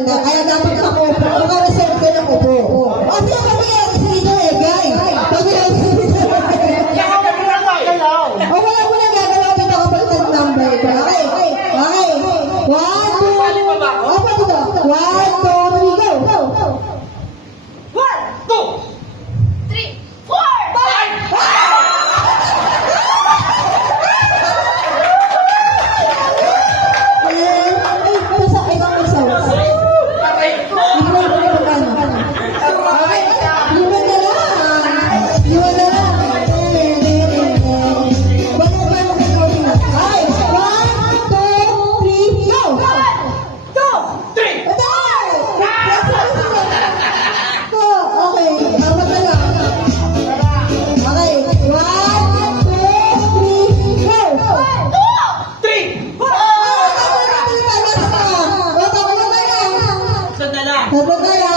maganda. Kaya dapat ako upo. Ikaw na serve ka ng upo. O, siya kami yan. Kasi ito eh, guys. Kami lang o, wala mo na gagawin. Ito kapag nag-number ka. Okay. Okay. 1, 2. Opo, dito. 1, 2, 3, go. 1, 2, 3, 4. Sandali.